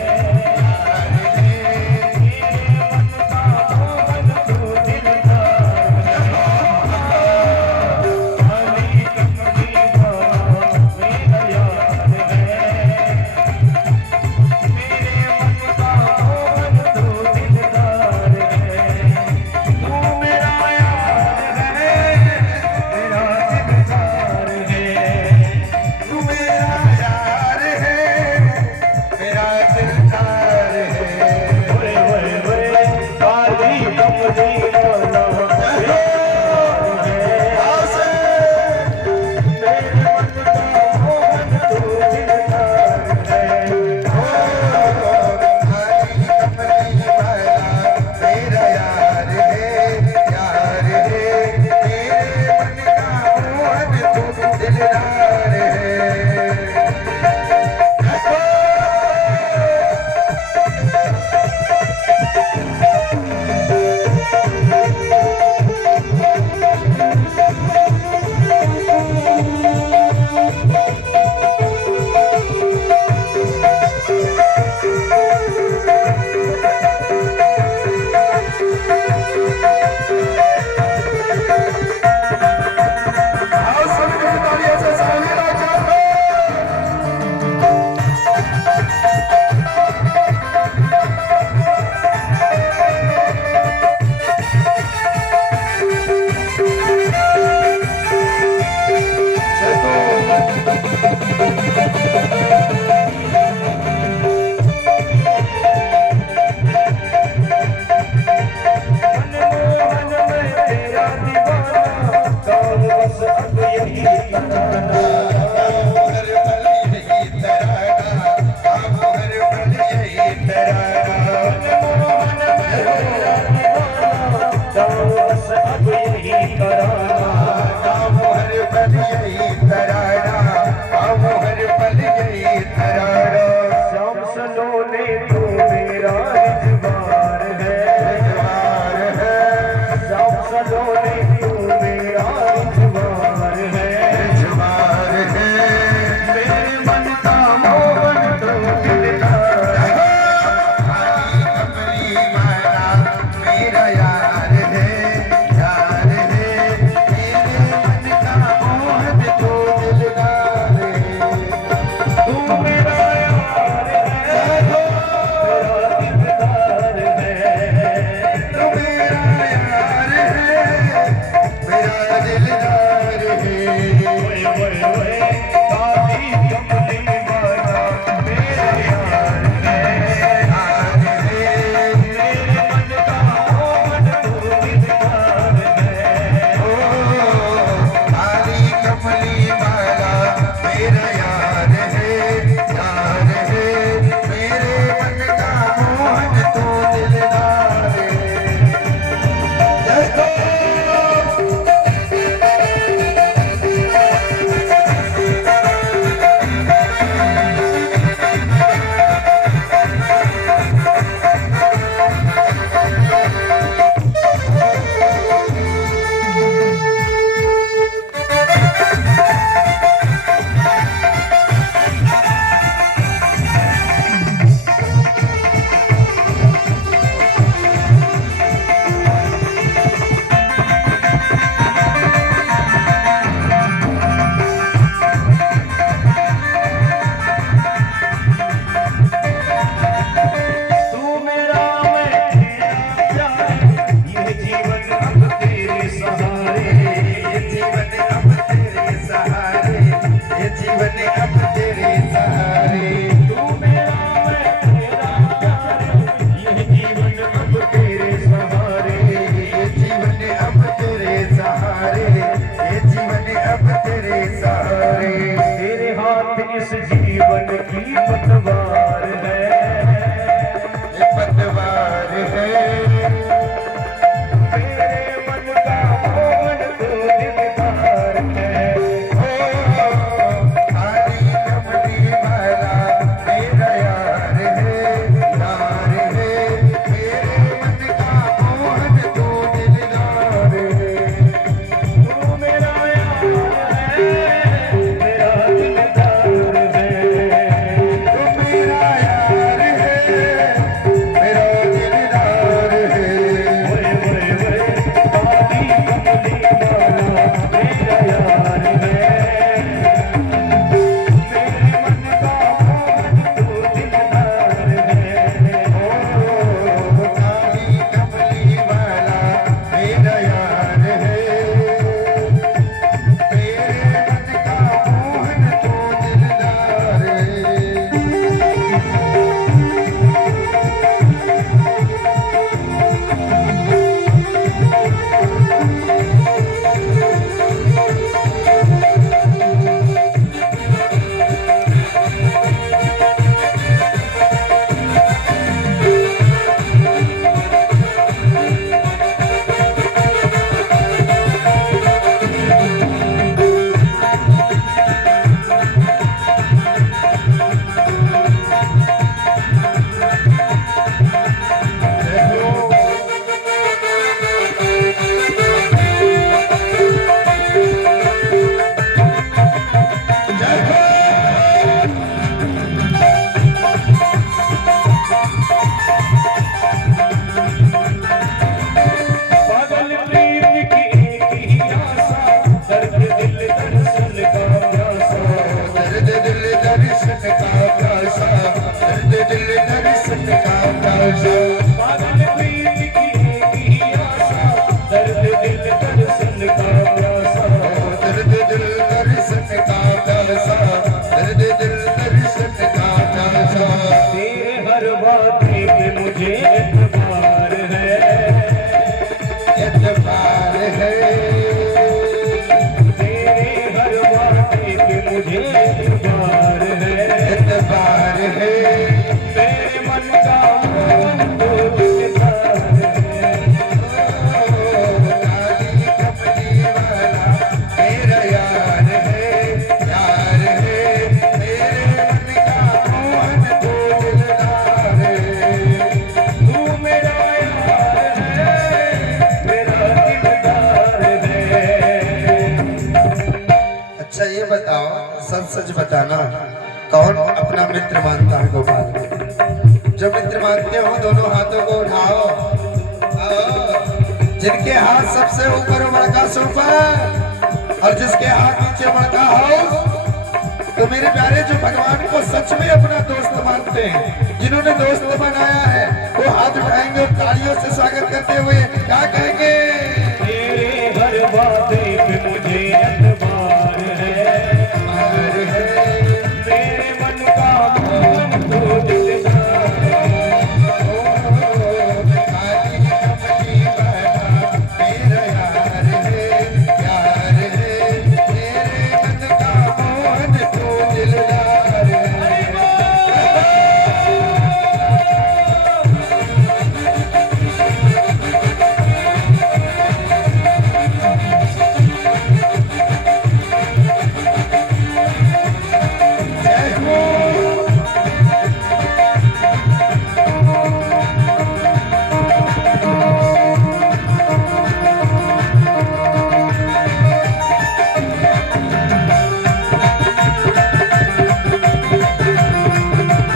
दर्शन का प्यासा, पागल प्रीत की एक ही आशा, दर्द दिल दर्शन का प्यासा, दर्द दिल दर्शन का प्यासा, दर्द दिल दर्शन का प्यासा। तेरे हर बातें पे मुझे एतबार है, एतबार है, तेरे हर बातें पे मुझे एतबार है, एतबार है। मेरे मन का मोहन तो दिलदार है, काली कमली वाला मेरा यार है, यार है। मेरे मन का मोहन तो दिलदार है। तू मेरा यार है, मेरा दिलदार है। अच्छा ये बताओ, सच सच बताना, कौन अपना मित्र मानता है गोपाल को? जो मित्र मानते हो दोनों हाथों को उठाओ। आओ। जिनके हाथ सबसे ऊपर हो बड़का सोफा, और जिसके हाथ नीचे बड़का हाउस, तो मेरे प्यारे जो भगवान को सच में अपना दोस्त मानते हैं, जिन्होंने दोस्त बनाया है, वो हाथ उठाएंगे और तालियों से स्वागत करते हुए क्या कहेंगे? तेरे हर बातें पे मुझे एतबार है, यार है, मेरे मन का मोहन तो दिलदार है। काली कमली वाला मेरा यार है, यार है। मेरे मन का मोहन तो दिलदार है। जय हो।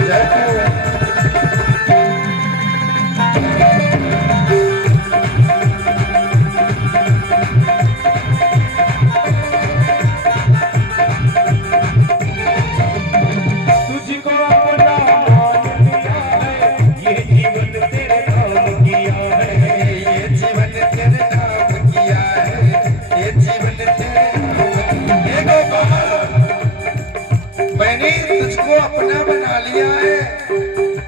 जय हो। तुझको अपना मान लिया है, ये जीवन तेरे नाम किया है, ये जीवन तेरे नाम किया है, ये जीवन तेरे नाम। हे गोपाल, मैंने तुझको अपना बना लिया है।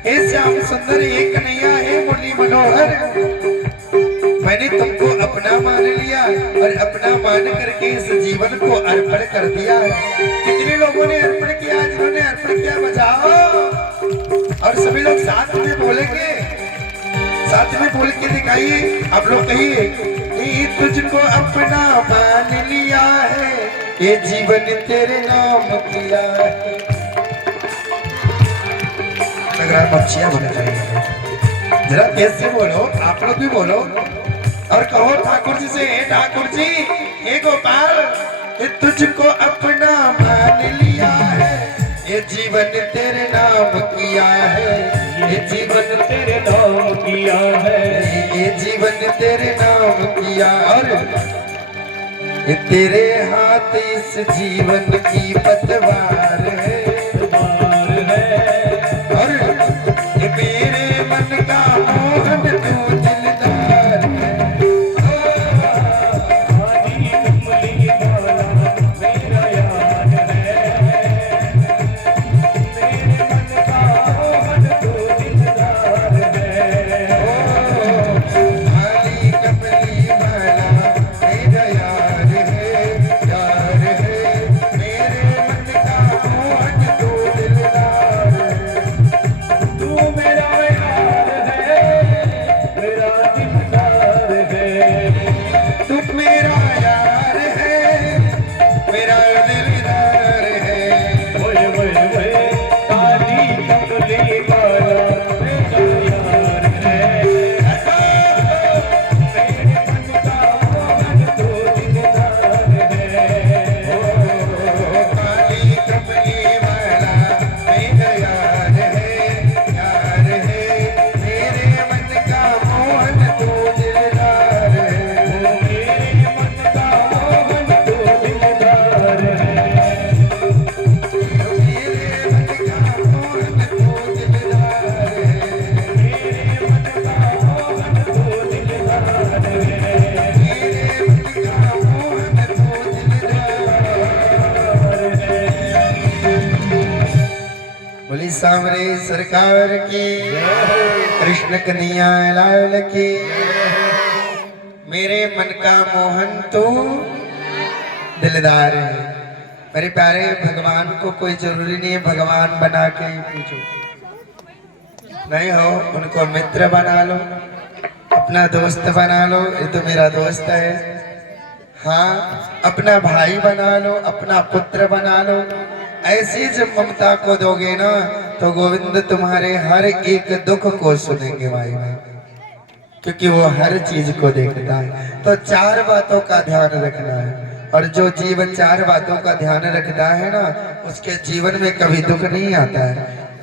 हे श्याम सुंदर, हे कन्हैया, हे मुरली मनोहर, मैंने तुमको अपना मान लिया और अपना मान करके इस जीवन को अर्पण कर दिया है। कितने लोगों ने अर्पण किया? जिन्होंने अर्पण किया बजाओ, और सभी लोग साथ में बोलेंगे, साथ में बोल के दिखाइए। आप लोग कहिए, ये तुझको अपना मान लिया है, ये जीवन तेरे नाम किया है। लग रहा बच्चियां बोले जाएंगे, जरा तेज से बोलो, आप लोग भी बोलो और कहो ठाकुर जी से, हे ठाकुर जी, हे गोपाल, ये तुझको अपना मान लिया है, ये जीवन तेरे नाम किया है, ये जीवन तेरे नाम किया है, ये जीवन तेरे नाम किया। और ये तेरे हाथ इस जीवन की पतवार है, एतबार है, और ये मेरे मन का मोहन तू दिलदार है। काली कमली वाला मेरा यार है, मेरे मन का मोहन तो दिलदार है। काली कमली वाला मेरा यार है, यार है। मेरे मन का मोहन तू दिलदार है। तू मेरा यार है, मेरा दिलदार है। तू मेरा यार है, मेरा दिलदार है। ओए ओए ओए, काली कमली वाला मेरा यार है, मेरे मन का मोहन तो दिलदार है। काली कमली वाला मेरा यार है, यार सांवरे सरकार की, कृष्ण कन्हैया लाल की। मेरे मन का मोहन तू दिलदार है। मेरे प्यारे भगवान को कोई जरूरी नहीं है भगवान बना के ही पूछो, नहीं हो उनको मित्र बना लो, अपना दोस्त बना लो, ये तो मेरा दोस्त है। हाँ, अपना भाई बना लो, अपना पुत्र बना लो। ऐसी जब ममता को दोगे ना तो गोविंद तुम्हारे हर एक दुख को सुनेंगे भाई भाई, क्योंकि वो हर चीज को देखता है। तो चार बातों का ध्यान रखना है, और जो जीवन चार बातों का ध्यान रखता है ना उसके जीवन में कभी दुख नहीं आता है।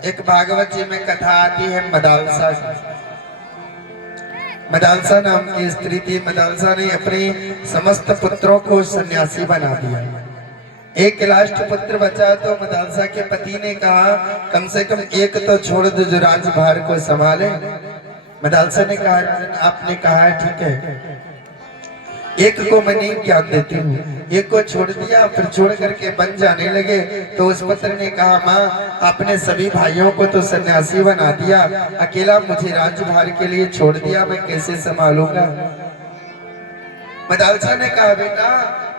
एक भागवत जी में कथा आती है मदालसा की। मदालसा नाम की स्त्री थी। मदालसा ने अपने समस्त पुत्रों को सन्यासी बना दिया। एक लास्ट पुत्र बचा तो मदालसा के पति ने कहा कम से कम एक तो छोड़ दो जो राजभार को संभाले। मदालसा ने कहा आपने कहा ठीक है, एक को मैं नहीं ज्ञान देती हूँ। एक को छोड़ दिया, फिर छोड़ करके बन जाने लगे। तो उस पुत्र ने कहा माँ आपने सभी भाइयों को तो सन्यासी बना दिया, अकेला मुझे राज्यभार के लिए छोड़ दिया, मैं कैसे संभालूंगा। मदालसा ने कहा बेटा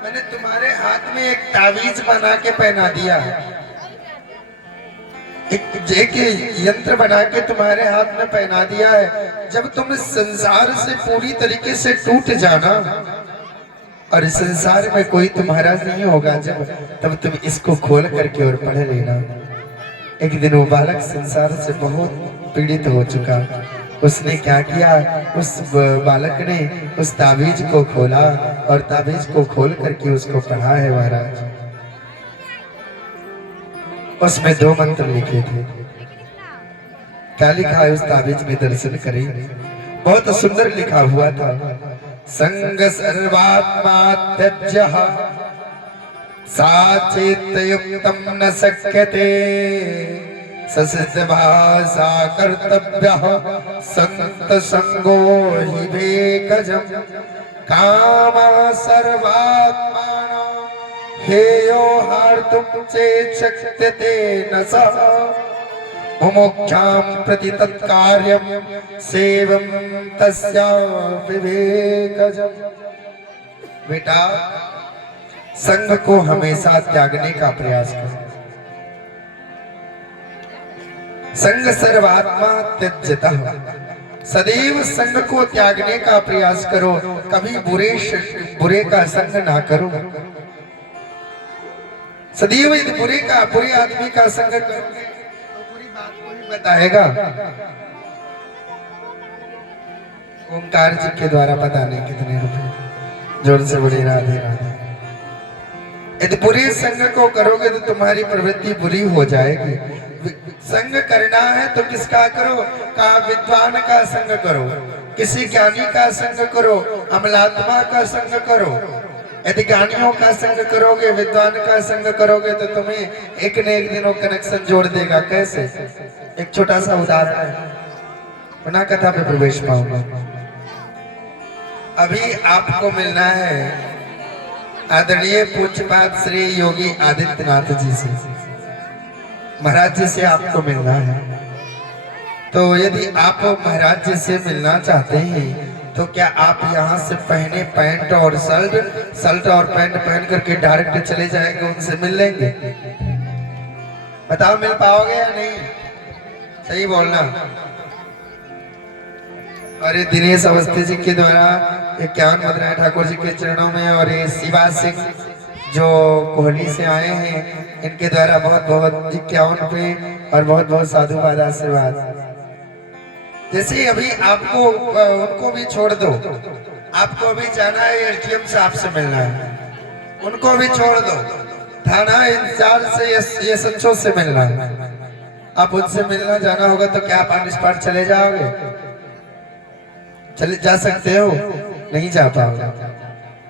मैंने तुम्हारे हाथ में एक तावीज बना के पहना दिया, एक यंत्र बना के तुम्हारे हाथ में पहना दिया है। जब तुम इस संसार से पूरी तरीके से टूट जाना और इस संसार में कोई तुम्हारा नहीं होगा जब, तब तुम इसको खोल करके और पढ़ लेना। एक दिन वो बालक संसार से बहुत पीड़ित हो चुका। उसने क्या किया, उस बालक ने उस ताबीज को खोला और ताबीज को खोल करके उसको पढ़ा है महाराज। उसमें 2 मंत्र लिखे थे। क्या लिखा है उस ताबीज में दर्शन करें, बहुत सुंदर लिखा हुआ था। संग सर्वात्मा त्यज्यः साचेतयुक्तं न शक्यते, ससिद्धभाषा कर्तव्यः संत संगो हि वेकजम्। कामः सर्वात्मानां हेयो हार्तुं चेत् शक्यते न सः, मुमुक्षां प्रति तत्कार्यं सेवं तस्या विवेकजम्। बेटा संग को हमेशा त्यागने का प्रयास करो। संग सर्वात्मा त्यज्यतः, सदैव संग को त्यागने का प्रयास करो। कभी बुरे का संग ना करो। सदैव बुरे आदमी का संग करोगे बताएगा। ओंकार जी के द्वारा पता नहीं कितने रुपए, जोर से बड़ी राधे राधे। यदि बुरे संग को करोगे तो तुम्हारी प्रवृत्ति बुरी हो जाएगी। संग करना है तो किसका करो, का विद्वान का संग करो, किसी ज्ञानी का संग करो, अमलात्मा का संग करो। यदि ज्ञानियों का संग करोगे, विद्वान का संग करोगे तो तुम्हें एक न एक दिन वो कनेक्शन जोड़ देगा। कैसे? एक छोटा सा उदाहरण है, पुनः कथा पे प्रवेश पाऊंगा। अभी आपको मिलना है आदरणीय पूज्यपाद श्री योगी आदित्यनाथ जी से, महाराज जी से आपको मिलना है। तो यदि आप महाराज जी से मिलना चाहते हैं तो क्या आप यहाँ से पहने पैंट और शर्ट और पैंट पहन करके डायरेक्ट चले जाएंगे, उनसे मिल लेंगे? बताओ मिल पाओगे या नहीं? सही बोलना। और ये दिनेश अवस्थी जी के द्वारा 51 मुद्राएं ठाकुर जी के चरणों में, और ये शिवा सिंह जो कोहली से आए हैं इनके द्वारा बहुत बहुत 51 पे और बहुत बहुत साधुवाद आशीर्वाद। जैसे अभी आपको उनको भी छोड़ दो, आपको भी जाना है एसडीएम साहब से मिलना है, उनको भी छोड़ दो, थाना इंचार्ज से ये सच्चों से मिलना है। आप उनसे मिलना जाना होगा तो क्या आप ऑन स्पॉट चले जाओगे? चले जा सकते हो? नहीं जा पाओगे,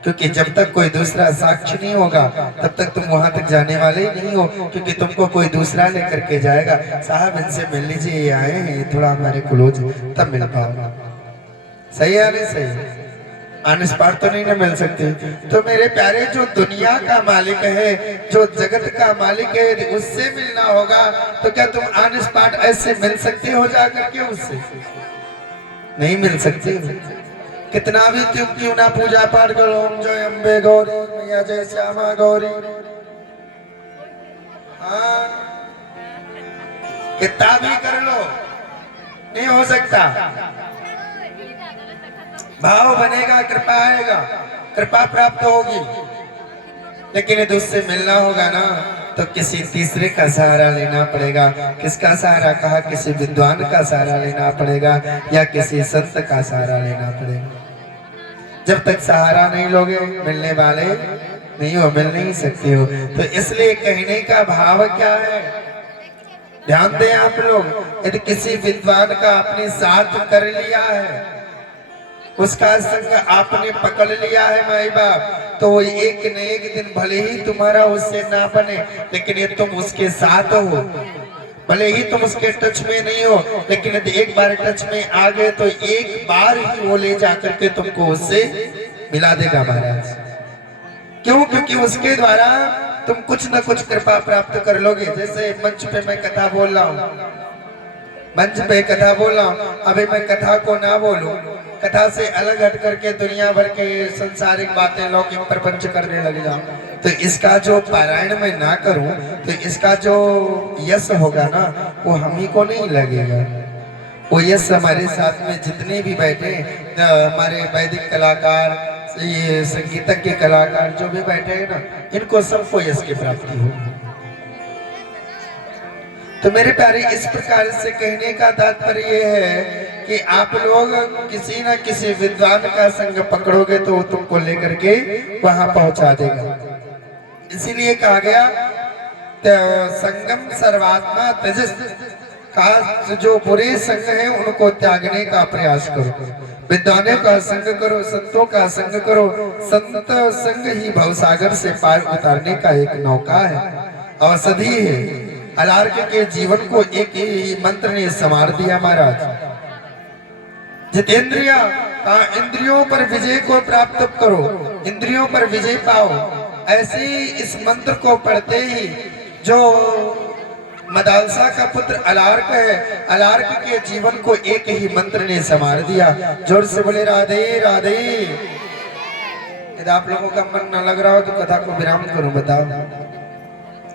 क्योंकि जब तक कोई दूसरा साक्षी नहीं होगा तब तक तुम वहां तक जाने वाले ही नहीं हो, क्योंकि तुमको कोई दूसरा लेकर के जाएगा। साहब इनसे मिल लीजिए, ये आए हैं थोड़ा हमारे क्लोज, तब मिल पाओगे। सही है नहीं सही? ऑन स्पॉट तो नहीं ना मिल सकती। तो मेरे प्यारे, जो दुनिया का मालिक है, जो जगत का मालिक है, यदि उससे मिलना होगा तो क्या तुम ऑन स्पॉट ऐसे मिल सकते हो जा करके उससे? नहीं मिल सकते। कितना भी तुम क्यों ना पूजा पाठ करो, ओम जय अम्बे गौरी मैया जय श्यामा गौरी, हाँ कितना भी कर लो नहीं हो सकता। भाव बनेगा, कृपा आएगा, कृपा प्राप्त होगी, लेकिन यदि उससे मिलना होगा ना तो किसी तीसरे का सहारा लेना पड़ेगा। किसका सहारा कहा? किसी विद्वान का सहारा लेना पड़ेगा या किसी संत का सहारा लेना पड़ेगा। जब तक सहारा नहीं लोगे मिलने वाले नहीं हो, मिल नहीं सकते हो। तो इसलिए कहने का भाव क्या है, ध्यान दें आप लोग। यदि किसी विद्वान का अपने साथ कर लिया है, उसका संग आपने पकड़ लिया है माई बाप, तो वो एक न एक दिन भले ही तुम्हारा उससे ना बने, लेकिन ये तुम उसके साथ हो। भले ही तुम उसके टच में नहीं हो, लेकिन यदि एक बार टच में आ गए तो एक बार ही वो ले जाकर के तुमको उससे मिला देगा महाराज। क्यों? क्योंकि उसके द्वारा तुम कुछ न कुछ कृपा प्राप्त कर लोगे। जैसे मंच पे मैं कथा बोल रहा हूँ, मंच पे कथा बोल रहा हूँ, अभी मैं कथा को ना बोलूं, कथा से अलग हट करके दुनिया भर के संसारिक बातें लौकिक प्रपंच करने लग जाऊं, तो इसका जो पारायण मैं ना करूं तो इसका जो यश होगा ना वो हम ही को नहीं लगेगा। वो यश हमारे साथ में जितने भी बैठे, हमारे वैदिक कलाकार, ये संगीतज्ञ कलाकार जो भी बैठे हैं ना, इनको सबको यश की प्राप्ति हो। तो मेरे प्यारे, इस प्रकार से कहने का तात्पर्य ये है कि आप लोग किसी न किसी विद्वान का संग पकड़ोगे तो वो तुमको लेकर के वहां पहुंचा देगा। इसीलिए कहा गया संगम सर्वात्मा त्यजस, कहा जो बुरे संग हैं उनको त्यागने का प्रयास करो, विद्वानों का संग करो, संतों का संग करो। संत संग ही भवसागर से पार उतारने का एक नौका है, औषधि है। अलार्क के जीवन को एक ही मंत्र ने संवार दिया महाराज। जितेंद्रिया का इंद्रियों पर विजय को प्राप्त करो, इंद्रियों पर विजय पाओ। ऐसे इस मंत्र को पढ़ते ही जो मदालसा का पुत्र अलार्क है, अलार्क के जीवन को एक ही मंत्र ने संवार दिया। जोर से बोले राधे राधे। यदि आप लोगों का मन न लग रहा हो तो कथा को विराम करूं, बताओ।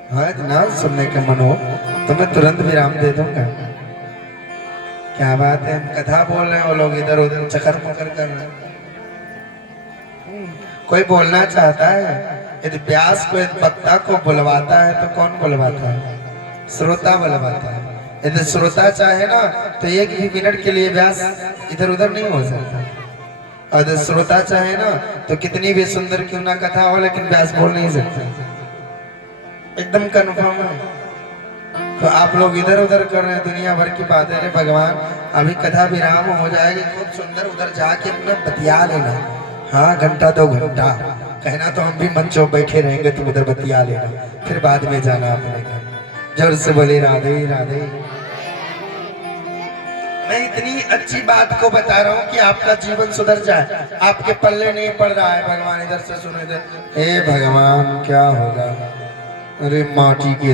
हाँ, ना सुनने का मन हो तो मैं तुरंत विराम दे दूंगा। क्या बात है, हम कथा बोल रहे हैं, वो लोग इधर उधर चक्कर पकड़ कर रहे हैं। कोई बोलना चाहता है, यदि व्यास को वक्ता को बुलवाता है तो कौन बुलवाता है? श्रोता बुलवाता है। यदि श्रोता चाहे ना तो एक भी मिनट के लिए व्यास इधर उधर नहीं हो सकता। और यदि श्रोता चाहे ना तो कितनी भी सुंदर क्यों ना कथा हो, लेकिन व्यास बोल नहीं सकते। एकदम कन्फर्म है। तो आप लोग इधर उधर कर रहे हैं, दुनिया भर की बातें हैं। भगवान अभी कथा विराम हो जाएगी, खूब सुंदर उधर जाके अपने बतिया लेना। हाँ, घंटा 2 घंटा कहना तो हम भी मंचों बैठे रहेंगे, तुम उधर बतिया लेना, फिर बाद में जाना अपने घर। जोर से बोले राधे राधे। मैं इतनी अच्छी बात को बता रहा हूँ कि आपका जीवन सुधर जाए, आपके पल्ले नहीं पड़ रहा है। भगवान इधर से सुनो, इधर, हे भगवान क्या होगा, अरे माटी के